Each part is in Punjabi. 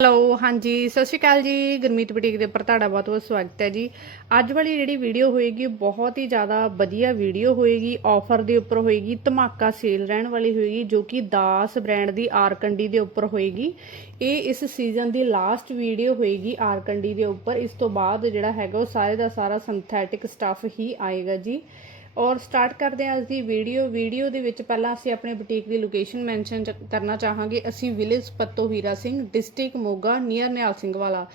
ਹੈਲੋ ਹਾਂਜੀ, ਸਤਿ ਸ਼੍ਰੀ ਅਕਾਲ ਜੀ। ਗੁਰਮੀਤ ਬੁਟੀਕ ਦੇ ਉੱਪਰ ਤੁਹਾਡਾ ਬਹੁਤ ਬਹੁਤ ਸਵਾਗਤ ਹੈ ਜੀ। ਅੱਜ ਵਾਲੀ ਜਿਹੜੀ ਵੀਡੀਓ ਹੋਏਗੀ ਬਹੁਤ ਹੀ ਜ਼ਿਆਦਾ ਵਧੀਆ ਵੀਡੀਓ ਹੋਏਗੀ। ਆਫਰ ਦੇ ਉੱਪਰ ਹੋਏਗੀ, ਧਮਾਕਾ ਸੇਲ ਰਹਿਣ ਵਾਲੀ ਹੋਏਗੀ, ਜੋ ਕਿ ਦਾਸ ਬ੍ਰਾਂਡ ਦੀ ਆਰਕੰਡੀ ਦੇ ਉੱਪਰ ਹੋਏਗੀ। ਇਹ ਇਸ ਸੀਜ਼ਨ ਦੀ ਲਾਸਟ ਵੀਡੀਓ ਹੋਏਗੀ ਆਰਕੰਡੀ ਦੇ ਉੱਪਰ। ਇਸ ਤੋਂ ਬਾਅਦ ਜਿਹੜਾ ਹੈਗਾ, ਉਹ ਸਾਰੇ ਦਾ ਸਾਰਾ ਸਿੰਥੈਟਿਕ ਸਟੱਫ ਹੀ ਆਏਗਾ ਜੀ। ਔਰ ਸਟਾਰਟ ਕਰਦੇ ਹਾਂ ਅੱਜ ਦੀ ਵੀਡੀਓ ਵੀਡੀਓ ਦੇ ਵਿੱਚ ਪਹਿਲਾਂ ਅਸੀਂ ਆਪਣੇ ਬੁਟੀਕ ਦੀ ਲੋਕੇਸ਼ਨ ਮੈਂਸ਼ਨ ਕਰਨਾ ਚਾਹਾਂਗੇ। ਅਸੀਂ village Patto Hira Singh district Moga near Nihal Singh Wala.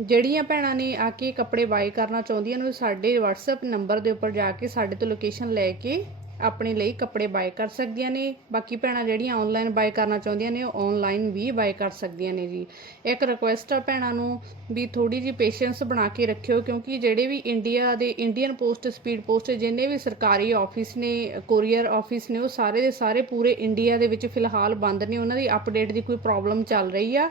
ਜਿਹੜੀਆਂ ਭੈਣਾਂ ਨੇ ਆ ਕੇ ਕੱਪੜੇ ਬਾਈ ਕਰਨਾ ਚਾਹੁੰਦੀਆਂ ਨੇ ਸਾਡੇ WhatsApp ਨੰਬਰ ਦੇ ਉੱਪਰ ਜਾ ਕੇ ਸਾਡੇ ਤੋਂ ਲੋਕੇਸ਼ਨ ਲੈ ਕੇ ਆਪਣੇ ਲਈ ਕੱਪੜੇ ਬਾਏ ਕਰ ਸਕਦੀਆਂ ਨੇ। ਬਾਕੀ ਭੈਣਾਂ ਜਿਹੜੀਆਂ ਆਨਲਾਈਨ ਬਾਏ ਕਰਨਾ ਚਾਹੁੰਦੀਆਂ ਨੇ, ਉਹ ਆਨਲਾਈਨ ਵੀ ਬਾਏ ਕਰ ਸਕਦੀਆਂ ਨੇ ਜੀ। ਇੱਕ ਰਿਕੁਐਸਟ ਆ ਭੈਣਾਂ ਨੂੰ ਵੀ ਥੋੜੀ ਜੀ ਪੇਸ਼ੈਂਸ ਬਣਾ ਕੇ ਰੱਖਿਓ, ਕਿਉਂਕਿ ਜਿਹੜੇ ਵੀ ਇੰਡੀਆ ਦੇ ਇੰਡੀਅਨ ਪੋਸਟ ਸਪੀਡ ਪੋਸਟ ਜਿੰਨੇ ਵੀ ਸਰਕਾਰੀ ਆਫਿਸ ਨੇ ਕੋਰੀਅਰ ਆਫਿਸ ਨੇ, ਉਹ ਸਾਰੇ ਦੇ ਸਾਰੇ ਪੂਰੇ ਇੰਡੀਆ ਦੇ ਵਿੱਚ ਫਿਲਹਾਲ ਬੰਦ ਨੇ। ਉਹਨਾਂ ਦੀ ਅਪਡੇਟ ਦੀ ਕੋਈ ਪ੍ਰੋਬਲਮ ਚੱਲ ਰਹੀ ਆ।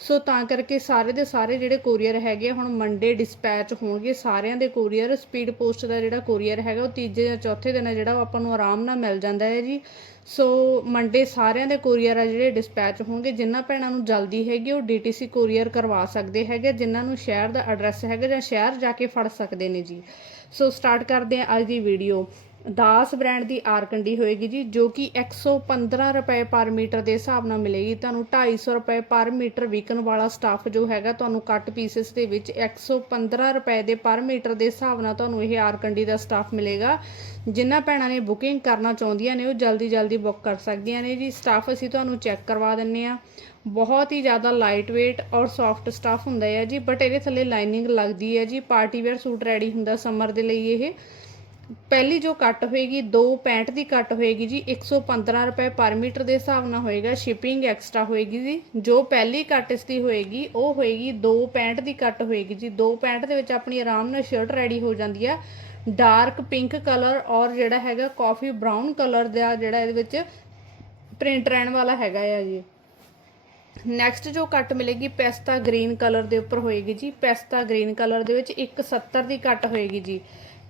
ਸੋ ਤਾਂ ਕਰਕੇ ਸਾਰੇ ਦੇ ਸਾਰੇ ਜਿਹੜੇ ਕੋਰੀਅਰ ਹੈਗੇ ਆ, ਹੁਣ ਮੰਡੇ ਡਿਸਪੈਚ ਹੋਣਗੇ ਸਾਰਿਆਂ ਦੇ ਕੋਰੀਅਰ ਸਪੀਡ ਪੋਸਟ ਦਾ ਜਿਹੜਾ ਕੋਰੀਅਰ ਹੈਗਾ ਉਹ ਤੀਜੇ ਜਾਂ ਚੌਥੇ ਦਿਨ ਆ ਜਿਹੜਾ ਉਹ ਆਪਾਂ ਨੂੰ ਆਰਾਮ ਨਾਲ ਮਿਲ ਜਾਂਦਾ ਹੈ ਜੀ। ਸੋ ਮੰਡੇ ਸਾਰਿਆਂ ਦੇ ਕੋਰੀਅਰ ਆ ਜਿਹੜੇ ਡਿਸਪੈਚ ਹੋਣਗੇ ਜਿਨ੍ਹਾਂ ਭੈਣਾਂ ਨੂੰ ਜਲਦੀ ਹੈਗੀ ਉਹ ਡੀਟੀਸੀ ਕੋਰੀਅਰ ਕਰਵਾ ਸਕਦੇ ਹੈਗੇ ਜਿਨ੍ਹਾਂ ਨੂੰ ਸ਼ਹਿਰ ਦਾ ਐਡਰੈਸ ਹੈਗਾ ਜਾਂ ਸ਼ਹਿਰ ਜਾ ਕੇ ਫੜ ਸਕਦੇ ਨੇ ਜੀ। ਸੋ ਸਟਾਰਟ ਕਰਦੇ ਹਾਂ ਅੱਜ ਦੀ ਵੀਡੀਓ ਦਾਸ ਬ੍ਰਾਂਡ ਦੀ ਆਰ ਕੰਡੀ ਹੋਏਗੀ ਜੀ, ਜੋ ਕਿ 115 ਰੁਪਏ ਪਰ ਮੀਟਰ ਦੇ ਹਿਸਾਬ ਨਾਲ ਮਿਲੇਗੀ। ਤੁਹਾਨੂੰ 250 ਰੁਪਏ ਪਰ ਮੀਟਰ ਵਿਕਣ ਵਾਲਾ ਸਟਾਫ ਜੋ ਹੈਗਾ, ਤੁਹਾਨੂੰ ਕੱਟ ਪੀਸਸ ਦੇ ਵਿੱਚ 115 ਰੁਪਏ ਦੇ ਪਰ ਮੀਟਰ ਦੇ ਹਿਸਾਬ ਨਾਲ ਤੁਹਾਨੂੰ ਇਹ ਆਰ ਕੰਡੀ ਦਾ ਸਟਾਫ ਮਿਲੇਗਾ। ਜਿਨ੍ਹਾਂ ਭੈਣਾਂ ਨੇ ਬੁਕਿੰਗ ਕਰਨਾ ਚਾਹੁੰਦੀਆਂ ਨੇ, ਉਹ ਜਲਦੀ ਜਲਦੀ ਬੁੱਕ ਕਰ ਸਕਦੀਆਂ ਨੇ ਜੀ। ਸਟਾਫ ਅਸੀਂ ਤੁਹਾਨੂੰ ਚੈੱਕ ਕਰਵਾ ਦਿੰਨੇ ਆ ਬਹੁਤ ਹੀ ਜ਼ਿਆਦਾ ਲਾਈਟ weight ਔਰ ਸੌਫਟ ਸਟਾਫ ਹੁੰਦਾ ਹੈ ਜੀ, ਬਟ ਇਹਦੇ ਥੱਲੇ ਲਾਈਨਿੰਗ ਲੱਗਦੀ ਹੈ ਜੀ। ਪਾਰਟੀ ਵੇਅਰ ਸੂਟ ਰੈਡੀ ਹੁੰਦਾ ਸਮਰ ਦੇ ਲਈ ਇਹ। ਪਹਿਲੀ ਜੋ ਕੱਟ ਹੋਏਗੀ 265 ਦੀ ਕੱਟ ਹੋਏਗੀ ਜੀ 115 ਰੁਪਏ ਪਰ ਮੀਟਰ ਦੇ ਹਿਸਾਬ ਨਾਲ ਹੋਏਗਾ ਸ਼ਿਪਿੰਗ ਐਕਸਟਰਾ ਹੋਏਗੀ ਜੀ। ਜੋ ਪਹਿਲੀ ਕੱਟ ਇਸ ਦੀ ਹੋਏਗੀ, ਉਹ ਹੋਏਗੀ 265 ਦੀ ਕੱਟ ਹੋਏਗੀ ਜੀ। 265 ਦੇ ਵਿੱਚ ਆਪਣੀ ਆਰਾਮ ਨਾਲ ਸ਼ਰਟ ਰੈਡੀ ਹੋ ਜਾਂਦੀ ਆ। ਡਾਰਕ ਪਿੰਕ ਕਲਰ ਔਰ ਜਿਹੜਾ ਹੈਗਾ ਕਾਫੀ ਬਰਾਊਨ ਕਲਰ ਦਾ ਜਿਹੜਾ ਇਹਦੇ ਵਿੱਚ ਪ੍ਰਿੰਟ ਰਹਿਣ ਵਾਲਾ ਹੈਗਾ ਆ ਜੀ। ਨੈਕਸਟ ਜੋ ਕੱਟ ਮਿਲੇਗੀ ਪੈਸਤਾ ਗ੍ਰੀਨ ਕਲਰ ਦੇ ਉੱਪਰ ਹੋਏਗੀ ਜੀ। ਪੈਸਤਾ ਗ੍ਰੀਨ ਕਲਰ ਦੇ ਵਿੱਚ 170 ਦੀ ਕੱਟ ਹੋਏਗੀ ਜੀ।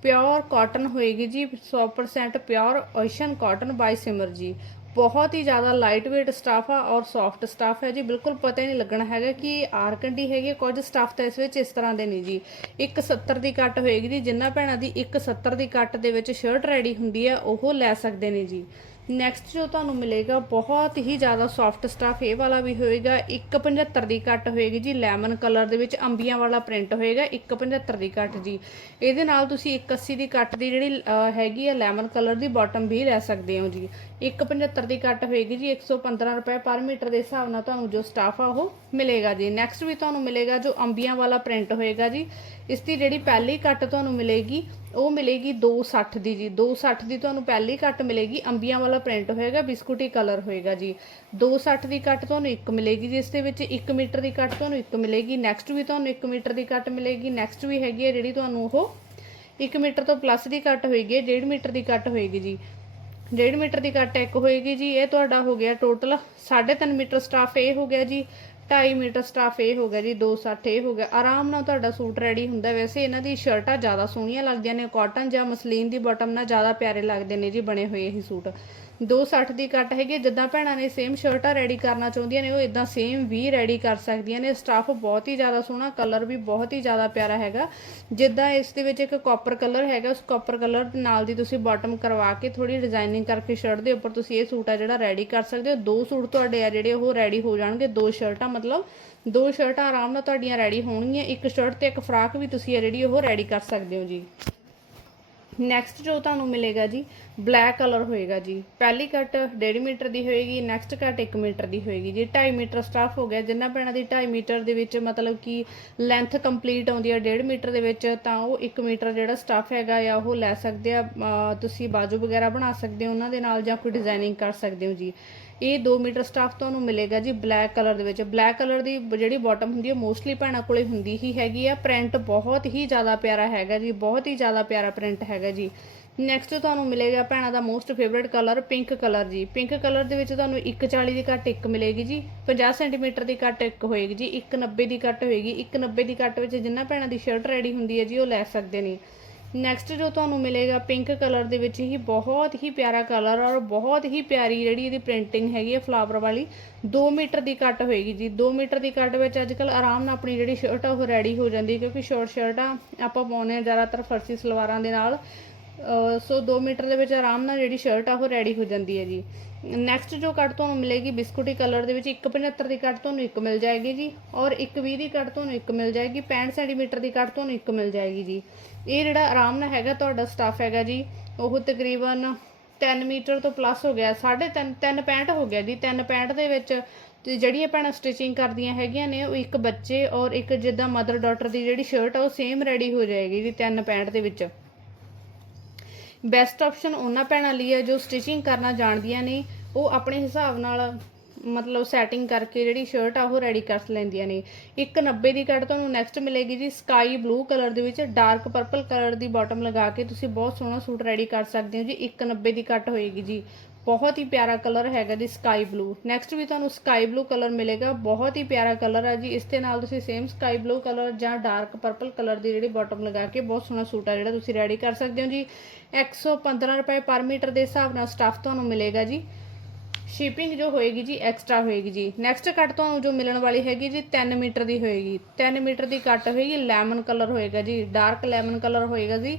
ਪਿਓਰ ਕਾਟਨ ਹੋਏਗੀ ਜੀ 100% pure ocean cotton by Simar ji. ਬਹੁਤ ਹੀ ਜ਼ਿਆਦਾ ਲਾਈਟ weight ਸਟਾਫ ਆ ਔਰ ਸੌਫਟ ਸਟਾਫ ਹੈ ਜੀ। ਬਿਲਕੁਲ ਪਤਾ ਹੀ ਨਹੀਂ ਲੱਗਣਾ ਹੈਗਾ ਕਿ ਆਰ ਆਰਕੰਡੀ ਹੈਗੀ ਹੈ। ਕੁਝ ਸਟਾਫ ਤਾਂ ਇਸ ਵਿੱਚ ਇਸ ਤਰ੍ਹਾਂ ਦੇ ਨਹੀਂ ਜੀ। 170 ਦੀ ਕੱਟ ਹੋਏਗੀ ਜੀ, ਜਿੰਨਾ ਭੈਣਾਂ ਦੀ 170 ਦੀ ਕੱਟ ਦੇ ਵਿੱਚ ਸ਼ਰਟ ਰੈਡੀ ਹੁੰਦੀ ਹੈ, ਉਹ ਲੈ ਸਕਦੇ ਨੇ ਜੀ। ਨੈਕਸਟ ਜੋ ਤੁਹਾਨੂੰ ਮਿਲੇਗਾ, ਬਹੁਤ ਹੀ ਜ਼ਿਆਦਾ ਸੌਫਟ ਸਟਾਫ ਇਹ ਵਾਲਾ ਵੀ ਹੋਏਗਾ 175 ਦੀ ਕੱਟ ਹੋਏਗੀ ਜੀ ਲੈਮਨ ਕਲਰ ਦੇ ਵਿੱਚ ਅੰਬੀਆਂ ਵਾਲਾ ਪ੍ਰਿੰਟ ਹੋਏਗਾ 175 ਦੀ ਕੱਟ ਜੀ। ਇਹਦੇ ਨਾਲ ਤੁਸੀਂ 180 ਦੀ ਕੱਟ ਦੀ ਜਿਹੜੀ ਹੈਗੀ ਆ ਲੈਮਨ ਕਲਰ ਦੀ ਬਾਟਮ ਵੀ ਲੈ ਸਕਦੇ ਹੋ ਜੀ। 175 ਦੀ ਕੱਟ ਹੋਏਗੀ ਜੀ 115 ਰੁਪਏ ਪਰ ਮੀਟਰ ਦੇ ਹਿਸਾਬ ਨਾਲ ਤੁਹਾਨੂੰ ਜੋ ਸਟਾਫ ਆ, ਉਹ ਮਿਲੇਗਾ ਜੀ। ਨੈਕਸਟ ਵੀ ਤੁਹਾਨੂੰ ਮਿਲੇਗਾ ਜੋ ਅੰਬੀਆਂ ਵਾਲਾ ਪ੍ਰਿੰਟ ਹੋਏਗਾ ਜੀ। ਇਸ ਦੀ ਜਿਹੜੀ ਪਹਿਲੀ ਕੱਟ ਤੁਹਾਨੂੰ ਮਿਲੇਗੀ ਉਹ ਮਿਲੇਗੀ 260 ਦੀ ਜੀ। 260 ਦੀ ਤੁਹਾਨੂੰ ਪਹਿਲੀ ਕੱਟ ਮਿਲੇਗੀ। ਅੰਬੀਆਂ ਵਾਲਾ ਪ੍ਰਿੰਟ ਹੋਏਗਾ, ਬਿਸਕੁਟੀ ਕਲਰ ਹੋਏਗਾ ਜੀ। 260 ਦੀ ਕੱਟ ਤੁਹਾਨੂੰ ਇੱਕ ਮਿਲੇਗੀ ਜਿਸ ਦੇ ਵਿੱਚ 1 ਮੀਟਰ ਦੀ ਕੱਟ ਤੁਹਾਨੂੰ ਇੱਕ ਮਿਲੇਗੀ। ਨੈਕਸਟ ਵੀ ਤੁਹਾਨੂੰ 1 ਮੀਟਰ ਦੀ ਕੱਟ ਮਿਲੇਗੀ। ਨੈਕਸਟ ਵੀ ਹੈਗੀ ਹੈ ਜਿਹੜੀ ਤੁਹਾਨੂੰ ਉਹ 1 ਮੀਟਰ ਤੋਂ ਪਲੱਸ ਦੀ ਕੱਟ ਹੋਏਗੀ 1.5 ਮੀਟਰ ਦੀ ਕੱਟ ਹੋਏਗੀ ਜੀ। 1.5 ਮੀਟਰ ਦੀ ਕੱਟ ਇੱਕ ਹੋਏਗੀ ਜੀ। ਇਹ ਤੁਹਾਡਾ ਹੋ ਗਿਆ ਟੋਟਲ 3.5 ਮੀਟਰ ਸਟਾਫ ਇਹ ਹੋ ਗਿਆ ਜੀ। 2.5 ਮੀਟਰ ਸਟਾਫ ਇਹ ਹੋ ਗਿਆ ਜੀ 260 ਇਹ ਹੋ ਗਿਆ। ਆਰਾਮ ਨਾਲ ਤੁਹਾਡਾ ਸੂਟ ਰੈਡੀ ਹੁੰਦਾ। ਵੈਸੇ ਇਹਨਾਂ ਦੀ ਸ਼ਰਟਾਂ ਜ਼ਿਆਦਾ ਸੋਹਣੀਆਂ ਲੱਗਦੀਆਂ ਨੇ ਕਾਟਨ ਜਾਂ ਮਸਲੀਨ ਦੀ ਬਾਟਮ ਨਾਲ ਜ਼ਿਆਦਾ ਪਿਆਰੇ ਲੱਗਦੇ ਨੇ ਜੀ ਬਣੇ ਹੋਏ ਇਹ ਸੂਟ। 260 ਦੀ ਕੱਟ ਹੈਗੀ ਜਿੱਦਾਂ ਭੈਣਾਂ ਨੇ ਸੇਮ ਸ਼ਰਟਾਂ ਰੈਡੀ ਕਰਨਾ ਚਾਹੁੰਦੀਆਂ ਨੇ, ਉਹ ਇਦਾਂ ਸੇਮ ਵੀ ਰੈਡੀ ਕਰ ਸਕਦੀਆਂ ਨੇ। ਸਟਾਫ ਬਹੁਤ ਹੀ ਜ਼ਿਆਦਾ ਸੋਹਣਾ ਕਲਰ ਵੀ ਬਹੁਤ ਹੀ ਜ਼ਿਆਦਾ ਪਿਆਰਾ ਹੈਗਾ। ਜਿੱਦਾਂ ਇਸ ਦੇ ਵਿੱਚ ਇੱਕ ਕਾਪਰ ਕਲਰ ਹੈਗਾ, ਉਸ ਕਾਪਰ ਕਲਰ ਨਾਲ ਦੀ ਤੁਸੀਂ ਬਾਟਮ ਕਰਵਾ ਕੇ ਥੋੜੀ ਡਿਜ਼ਾਈਨਿੰਗ ਕਰਕੇ ਸ਼ਰਟ ਦੇ ਉੱਪਰ ਤੁਸੀਂ ਇਹ ਸੂਟ ਆ ਜਿਹੜਾ ਰੈਡੀ ਕਰ ਸਕਦੇ ਹੋ। ਦੋ ਸੂਟ ਤੁਹਾਡੇ ਆ ਜਿਹੜੇ ਉਹ ਰੈਡੀ ਹੋ ਜਾਣਗੇ। ਦੋ ਸ਼ਰਟਾਂ ਮਤਲਬ ਦੋ ਸ਼ਰਟਾਂ ਆਰਾਮ ਨਾਲ ਤੁਹਾਡੀਆਂ ਰੈਡੀ ਹੋਣਗੀਆਂ। ਇੱਕ ਸ਼ਰਟ ਤੇ ਇੱਕ ਫਰਾਕ ਵੀ ਤੁਸੀਂ ਆ ਜਿਹੜੀ ਉਹ ਰੈਡੀ ਕਰ ਸਕਦੇ ਹੋ ਜੀ। ਨੈਕਸਟ ਜੋ ਤੁਹਾਨੂੰ ਮਿਲੇਗਾ ਜੀ ਬਲੈਕ ਕਲਰ ਹੋਏਗਾ ਜੀ। ਪਹਿਲੀ ਕੱਟ 1.5 ਮੀਟਰ ਦੀ ਹੋਏਗੀ ਨੈਕਸਟ ਕੱਟ 1 ਮੀਟਰ ਦੀ ਹੋਏਗੀ ਜੀ। 2.5 ਮੀਟਰ ਸਟਾਫ ਹੋ ਗਿਆ, ਜਿੰਨਾ ਭੈਣਾਂ ਦੀ 2.5 ਮੀਟਰ ਦੇ ਵਿੱਚ ਮਤਲਬ ਕਿ ਲੈਂਥ ਕੰਪਲੀਟ ਆਉਂਦੀ ਹੈ 1.5 ਮੀਟਰ ਦੇ ਵਿੱਚ, ਤਾਂ ਉਹ 1 ਮੀਟਰ ਜਿਹੜਾ ਸਟਾਫ ਹੈਗਾ ਆ, ਉਹ ਲੈ ਸਕਦੇ ਆ। ਤੁਸੀਂ ਬਾਜੂ ਵਗੈਰਾ ਬਣਾ ਸਕਦੇ ਹੋ, ਉਹਨਾਂ ਦੇ ਨਾਲ ਜਾਂ ਕੋਈ ਡਿਜ਼ਾਈਨਿੰਗ ਕਰ ਸਕਦੇ ਹੋ ਜੀ। ਇਹ 2 ਮੀਟਰ ਸਟਾਫ ਤੁਹਾਨੂੰ ਮਿਲੇਗਾ ਜੀ ਬਲੈਕ ਕਲਰ ਦੇ ਵਿੱਚ। ਬਲੈਕ ਕਲਰ ਦੀ ਬ- ਜਿਹੜੀ ਬਾਟਮ ਹੁੰਦੀ ਹੈ ਮੋਸਟਲੀ ਭੈਣਾਂ ਕੋਲੇ ਹੁੰਦੀ ਹੀ ਹੈਗੀ ਆ। ਪ੍ਰਿੰਟ ਬਹੁਤ ਹੀ ਜ਼ਿਆਦਾ ਪਿਆਰਾ ਹੈਗਾ ਜੀ, ਬਹੁਤ ਹੀ ਜ਼ਿਆਦਾ ਪਿਆਰਾ ਪ੍ਰਿੰਟ ਹੈਗਾ ਜੀ। ਨੈਕਸਟ ਤੁਹਾਨੂੰ ਮਿਲੇਗਾ ਭੈਣਾਂ ਦਾ most favourite colour pink colour ਜੀ। ਪਿੰਕ ਕਲਰ ਦੇ ਵਿੱਚ ਤੁਹਾਨੂੰ 140 ਦੀ ਕੱਟ ਇੱਕ ਮਿਲੇਗੀ ਜੀ। 50 ਸੈਂਟੀਮੀਟਰ ਦੀ ਕੱਟ ਇੱਕ ਹੋਏਗੀ ਜੀ। 190 ਦੀ ਕੱਟ ਹੋਏਗੀ। 190 ਦੀ ਕੱਟ ਵਿੱਚ ਜਿੰਨਾ ਭੈਣਾਂ ਦੀ ਸ਼ਰਟ ਰੈਡੀ ਹੁੰਦੀ ਹੈ ਜੀ, ਉਹ ਲੈ ਸਕਦੇ ਨੇ। ਨੈਕਸਟ ਜੋ ਤੁਹਾਨੂੰ ਮਿਲੇਗਾ ਪਿੰਕ ਕਲਰ ਦੇ ਵਿੱਚ ਹੀ ਬਹੁਤ ਹੀ ਪਿਆਰਾ ਕਲਰ ਔਰ ਬਹੁਤ ਹੀ ਪਿਆਰੀ ਜਿਹੜੀ ਇਹਦੀ ਪ੍ਰਿੰਟਿੰਗ ਹੈਗੀ ਹੈ ਫਲਾਵਰ ਵਾਲੀ 2 ਮੀਟਰ ਦੀ ਕੱਟ ਹੋਏਗੀ ਜੀ। 2 ਮੀਟਰ ਦੀ ਕੱਟ ਵਿੱਚ ਅੱਜ ਕੱਲ ਆਰਾਮ ਨਾਲ ਆਪਣੀ ਜਿਹੜੀ ਸ਼ਰਟ ਆ ਉਹ ਰੈਡੀ ਹੋ ਜਾਂਦੀ ਕਿਉਂਕਿ ਸ਼ਾਰਟ ਸ਼ਰਟਾਂ ਆਪਾਂ ਪਾਉਂਦੇ ਆ ਜ਼ਿਆਦਾਤਰ ਫਰਸੀ ਸਲਵਾਰਾਂ ਦੇ ਨਾਲ। ਸੋ 2 ਮੀਟਰ ਦੇ ਵਿੱਚ ਆਰਾਮ ਨਾਲ ਜਿਹੜੀ ਸ਼ਰਟ ਆ, ਉਹ ਰੈਡੀ ਹੋ ਜਾਂਦੀ ਹੈ ਜੀ। ਨੈਕਸਟ ਜੋ ਕੱਟ ਤੁਹਾਨੂੰ ਮਿਲੇਗੀ, ਬਿਸਕੁਟੀ ਕਲਰ ਦੇ ਵਿੱਚ 175 ਦੀ ਕੱਟ ਤੁਹਾਨੂੰ ਇੱਕ ਮਿਲ ਜਾਏਗੀ ਜੀ, ਔਰ 120 ਦੀ ਕੱਟ ਤੁਹਾਨੂੰ ਇੱਕ ਮਿਲ ਜਾਏਗੀ 65 ਸੈਂਟੀਮੀਟਰ ਦੀ ਕੱਟ ਤੁਹਾਨੂੰ ਇੱਕ ਮਿਲ ਜਾਏਗੀ ਜੀ। ਇਹ ਜਿਹੜਾ ਆਰਾਮ ਨਾਲ ਹੈਗਾ ਤੁਹਾਡਾ ਸਟਾਫ ਹੈਗਾ ਜੀ, ਉਹ ਤਕਰੀਬਨ 3 ਮੀਟਰ ਤੋਂ ਪਲੱਸ ਹੋ ਗਿਆ 3.5 3.65 ਹੋ ਗਿਆ ਜੀ। 3.65 ਦੇ ਵਿੱਚ ਤੇ ਜਿਹੜੀਆਂ ਭੈਣਾਂ ਸਟਿਚਿੰਗ ਕਰਦੀਆਂ ਹੈਗੀਆਂ ਨੇ, ਉਹ ਇੱਕ ਬੱਚੇ ਔਰ ਇੱਕ ਜਿੱਦਾਂ ਮਦਰ ਡਾਟਰ ਦੀ ਜਿਹੜੀ ਸ਼ਰਟ ਆ, ਉਹ ਸੇਮ ਰੈਡੀ ਹੋ ਜਾਏਗੀ ਜੀ 3.65 ਦੇ ਵਿੱਚ। ਬੈਸਟ ਆਪਸ਼ਨ ਉਹਨਾਂ ਭੈਣਾਂ ਲਈ ਹੈ ਜੋ ਸਟਿਚਿੰਗ ਕਰਨਾ ਜਾਣਦੀਆਂ ਨੇ, ਉਹ ਆਪਣੇ ਹਿਸਾਬ ਨਾਲ ਮਤਲਬ ਸੈਟਿੰਗ ਕਰਕੇ ਜਿਹੜੀ ਸ਼ਰਟ ਆ ਉਹ ਰੈਡੀ ਕਰ ਲੈਂਦੀਆਂ ਨੇ। ਇੱਕ 90 ਦੀ ਕੱਟ ਤੁਹਾਨੂੰ ਨੈਕਸਟ ਮਿਲੇਗੀ ਜੀ ਸਕਾਈ ਬਲੂ ਕਲਰ ਦੇ ਵਿੱਚ ਡਾਰਕ ਪਰਪਲ ਕਲਰ ਦੀ ਬਾਟਮ ਲਗਾ ਕੇ ਤੁਸੀਂ ਬਹੁਤ ਸੋਹਣਾ ਸੂਟ ਰੈਡੀ ਕਰ ਸਕਦੇ ਹੋ ਜੀ, ਇੱਕ 90 ਦੀ ਕੱਟ ਹੋਏਗੀ ਜੀ। ਬਹੁਤ ਹੀ ਪਿਆਰਾ ਕਲਰ ਹੈਗਾ ਜੀ ਸਕਾਈ ਬਲੂ ਨੈਕਸਟ ਵੀ ਤੁਹਾਨੂੰ ਸਕਾਈ ਬਲੂ ਕਲਰ ਮਿਲੇਗਾ, ਬਹੁਤ ਹੀ ਪਿਆਰਾ ਕਲਰ ਹੈ ਜੀ। ਇਸ ਦੇ ਨਾਲ ਤੁਸੀਂ ਸੇਮ ਸਕਾਈ ਬਲੂ ਕਲਰ ਜਾਂ ਡਾਰਕ ਪਰਪਲ ਕਲਰ ਦੀ ਜਿਹੜੀ ਬਾਟਮ ਲਗਾ ਕੇ ਬਹੁਤ ਸੋਹਣਾ ਸੂਟ ਆ ਜਿਹੜਾ ਤੁਸੀਂ ਰੈਡੀ ਕਰ ਸਕਦੇ ਹੋ ਜੀ। 115 ਰੁਪਏ ਪਰ ਮੀਟਰ ਦੇ ਹਿਸਾਬ ਨਾਲ ਸਟਾਫ ਤੁਹਾਨੂੰ ਮਿਲੇਗਾ ਜੀ। ਸ਼ਿਪਿੰਗ ਜੋ ਹੋਏਗੀ ਜੀ ਐਕਸਟਰਾ ਹੋਏਗੀ ਜੀ। ਨੈਕਸਟ ਕੱਟ ਤੁਹਾਨੂੰ ਜੋ ਮਿਲਣ ਵਾਲੀ ਹੈਗੀ ਜੀ 3 ਮੀਟਰ ਦੀ ਹੋਏਗੀ। 3 ਮੀਟਰ ਦੀ ਕੱਟ ਹੋਏਗੀ ਲੈਮਨ ਕਲਰ ਹੋਏਗਾ ਜੀ ਡਾਰਕ ਲੈਮਨ ਕਲਰ ਹੋਏਗਾ ਜੀ।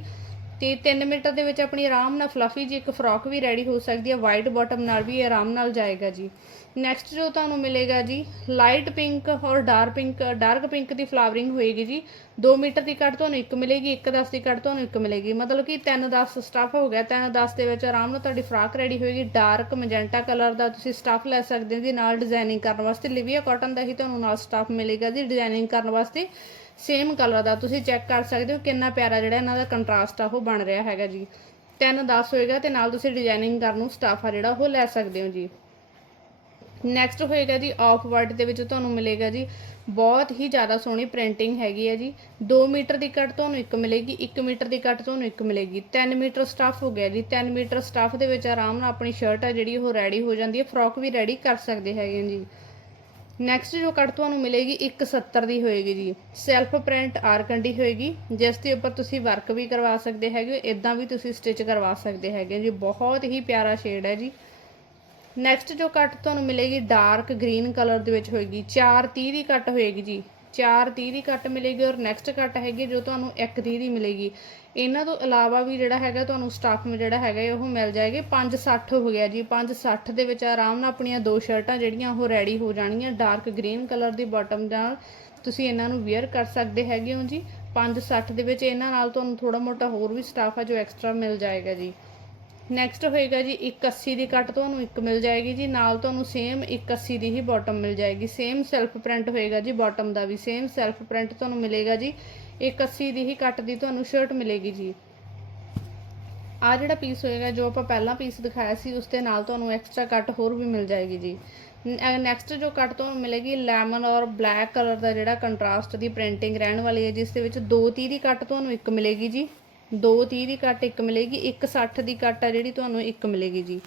ਤੇ 3 ਮੀਟਰ ਦੇ ਵਿੱਚ ਆਪਣੀ ਆਰਾਮ ਨਾਲ ਫਲਫੀ ਜੀ ਇੱਕ ਫਰੋਕ ਵੀ ਰੈਡੀ ਹੋ ਸਕਦੀ ਹੈ ਵਾਈਟ ਬਾਟਮ ਨਾਲ ਵੀ ਆਰਾਮ ਨਾਲ ਜਾਏਗਾ ਜੀ। ਨੈਕਸਟ ਜੋ ਤੁਹਾਨੂੰ ਮਿਲੇਗਾ ਜੀ ਲਾਈਟ ਪਿੰਕ ਔਰ ਡਾਰਕ ਪਿੰਕ ਡਾਰਕ ਪਿੰਕ ਦੀ ਫਲਾਵਰਿੰਗ ਹੋਏਗੀ ਜੀ। 2 ਮੀਟਰ ਦੀ ਕੱਟ ਤੁਹਾਨੂੰ ਇੱਕ ਮਿਲੇਗੀ 1.10 ਦੀ ਕੱਟ ਤੁਹਾਨੂੰ ਇੱਕ ਮਿਲੇਗੀ। ਮਤਲਬ ਕਿ 3.10 ਸਟਾਫ ਹੋ ਗਿਆ 3.10 ਦੇ ਵਿੱਚ ਆਰਾਮ ਨਾਲ ਤੁਹਾਡੀ ਫਰਾਕ ਰੈਡੀ ਹੋਏਗੀ। ਡਾਰਕ ਮੈਜੈਂਟਾ ਕਲਰ ਦਾ ਤੁਸੀਂ ਸਟਾਫ ਲੈ ਸਕਦੇ ਹੋ ਜੀ, ਨਾਲ ਡਿਜ਼ਾਈਨਿੰਗ ਕਰਨ ਵਾਸਤੇ ਲਿਵੀਆ ਕਾਟਨ ਦਾ ਹੀ ਤੁਹਾਨੂੰ ਨਾਲ ਸਟਾਫ ਮਿਲੇਗਾ ਜੀ ਡਿਜ਼ਾਈਨਿੰਗ ਕਰਨ ਵਾਸਤੇ। ਸੇਮ ਕਲਰ ਦਾ। ਤੁਸੀਂ ਚੈੱਕ ਕਰ ਸਕਦੇ ਹੋ ਕਿੰਨਾ ਪਿਆਰਾ ਜਿਹੜਾ ਇਹਨਾਂ ਦਾ ਕੰਟਰਾਸਟ ਆ, ਉਹ ਬਣ ਰਿਹਾ ਹੈਗਾ ਜੀ। 3.10 ਹੋਏਗਾ ਤੇ ਨਾਲ ਤੁਸੀਂ ਡਿਜ਼ਾਈਨਿੰਗ ਕਰਨ ਨੂੰ ਸਟਾਫ ਆ ਜਿਹੜਾ, ਉਹ ਲੈ ਸਕਦੇ ਹੋ ਜੀ। ਨੈਕਸਟ ਹੋਏਗਾ ਜੀ ਆਫ ਵਰਡ ਦੇ ਵਿੱਚ ਤੁਹਾਨੂੰ ਮਿਲੇਗਾ ਜੀ। ਬਹੁਤ ਹੀ ਜ਼ਿਆਦਾ ਸੋਹਣੀ ਪ੍ਰਿੰਟਿੰਗ ਹੈਗੀ ਹੈ ਜੀ। 2 ਮੀਟਰ ਦੀ ਕੱਟ ਤੁਹਾਨੂੰ ਇੱਕ ਮਿਲੇਗੀ 1 ਮੀਟਰ ਦੀ ਕੱਟ ਤੁਹਾਨੂੰ ਇੱਕ ਮਿਲੇਗੀ। 3 ਮੀਟਰ ਸਟਾਫ ਹੋ ਗਿਆ ਜੀ। 3 ਮੀਟਰ ਸਟਾਫ ਦੇ ਵਿੱਚ ਆਰਾਮ ਨਾਲ ਆਪਣੀ ਸ਼ਰਟ ਆ ਜਿਹੜੀ, ਉਹ ਰੈਡੀ ਹੋ ਜਾਂਦੀ ਹੈ ਫਰੋਕ ਵੀ ਰੈਡੀ ਕਰ ਸਕਦੇ ਹੈਗੇ ਜੀ। ਨੈਕਸਟ ਜੋ ਕੱਟ ਤੁਹਾਨੂੰ ਮਿਲੇਗੀ 170 ਦੀ ਹੋਏਗੀ ਜੀ। ਸੈਲਫ ਪ੍ਰਿੰਟ ਆਰਕੰਡੀ ਹੋਏਗੀ, ਜਿਸ ਦੇ ਉੱਪਰ ਤੁਸੀਂ ਵਰਕ ਵੀ ਕਰਵਾ ਸਕਦੇ ਹੈਗੇ ਇਦਾਂ ਵੀ ਤੁਸੀਂ ਸਟਿਚ ਕਰਵਾ ਸਕਦੇ ਹੈਗੇ ਜੀ। ਬਹੁਤ ਹੀ ਪਿਆਰਾ ਸ਼ੇਡ ਹੈ ਜੀ। ਨੈਕਸਟ ਜੋ ਕੱਟ ਤੁਹਾਨੂੰ ਮਿਲੇਗੀ ਡਾਰਕ ਗ੍ਰੀਨ ਕਲਰ ਦੇ ਵਿੱਚ ਹੋਏਗੀ। 430 ਦੀ ਕੱਟ ਹੋਏਗੀ ਜੀ। 430 ਦੀ ਕੱਟ ਮਿਲੇਗੀ ਔਰ ਨੈਕਸਟ ਕੱਟ ਹੈਗੀ ਜੋ ਤੁਹਾਨੂੰ 130 ਦੀ ਮਿਲੇਗੀ। ਇਹਨਾਂ ਤੋਂ ਇਲਾਵਾ ਵੀ ਜਿਹੜਾ ਹੈਗਾ, ਤੁਹਾਨੂੰ ਸਟਾਫ ਜਿਹੜਾ ਹੈਗਾ ਉਹ ਮਿਲ ਜਾਏਗੇ। 560 ਹੋ ਗਿਆ ਜੀ। 560 ਦੇ ਵਿੱਚ ਆਰਾਮ ਨਾਲ ਆਪਣੀਆਂ ਦੋ ਸ਼ਰਟਾਂ ਜਿਹੜੀਆਂ ਉਹ ਰੈਡੀ ਹੋ ਜਾਣਗੀਆਂ। ਡਾਰਕ ਗ੍ਰੀਨ ਕਲਰ ਦੀ ਬਾਟਮ ਨਾਲ ਤੁਸੀਂ ਇਹਨਾਂ ਨੂੰ ਵੇਅਰ ਕਰ ਸਕਦੇ ਹੈਗੇ ਹੋ ਜੀ। 560 ਦੇ ਵਿੱਚ ਇਹਨਾਂ ਨਾਲ ਤੁਹਾਨੂੰ ਥੋੜਾ ਮੋਟਾ ਹੋਰ ਵੀ ਸਟਾਫ ਆ ਜੋ ਐਕਸਟਰਾ ਮਿਲ ਜਾਏਗਾ ਜੀ। ਨੈਕਸਟ ਹੋਏਗਾ ਜੀ 180 ਦੀ ਕੱਟ ਤੁਹਾਨੂੰ ਇੱਕ ਮਿਲ ਜਾਏਗੀ ਜੀ, ਨਾਲ ਤੁਹਾਨੂੰ ਸੇਮ 180 ਦੀ ਹੀ ਬਾਟਮ ਮਿਲ ਜਾਏਗੀ। ਸੇਮ ਸੈਲਫ ਪ੍ਰਿੰਟ ਹੋਏਗਾ ਜੀ ਬਾਟਮ ਦਾ ਵੀ ਸੇਮ ਸੈਲਫ ਪ੍ਰਿੰਟ ਤੁਹਾਨੂੰ ਮਿਲੇਗਾ ਜੀ। 180 ਦੀ ਹੀ ਕੱਟ ਦੀ ਤੁਹਾਨੂੰ ਸ਼ਰਟ ਮਿਲੇਗੀ ਜੀ। ਆ ਜਿਹੜਾ ਪੀਸ ਹੋਏਗਾ, ਜੋ ਆਪਾਂ ਪਹਿਲਾਂ ਪੀਸ ਦਿਖਾਇਆ ਸੀ, ਉਸ ਦੇ ਨਾਲ ਤੁਹਾਨੂੰ ਐਕਸਟਰਾ ਕੱਟ ਹੋਰ ਵੀ ਮਿਲ ਜਾਏਗੀ ਜੀ। ਨੈਕਸਟ ਜੋ ਕੱਟ ਤੁਹਾਨੂੰ ਮਿਲੇਗੀ ਲੈਮਨ ਔਰ ਬਲੈਕ ਕਲਰ ਦਾ ਜਿਹੜਾ ਕੰਟਰਾਸਟ ਦੀ ਪ੍ਰਿੰਟਿੰਗ ਰਹਿਣ ਵਾਲੀ ਹੈ, ਜਿਸ ਦੇ ਵਿੱਚ 230 ਦੀ ਕੱਟ ਤੁਹਾਨੂੰ ਇੱਕ ਮਿਲੇਗੀ ਜੀ। 230 ਦੀ ਕੱਟ ਇੱਕ ਮਿਲੇਗੀ 160 ਦੀ ਕੱਟ ਆ ਜਿਹੜੀ ਤੁਹਾਨੂੰ ਇੱਕ ਮਿਲੇਗੀ ਜੀ।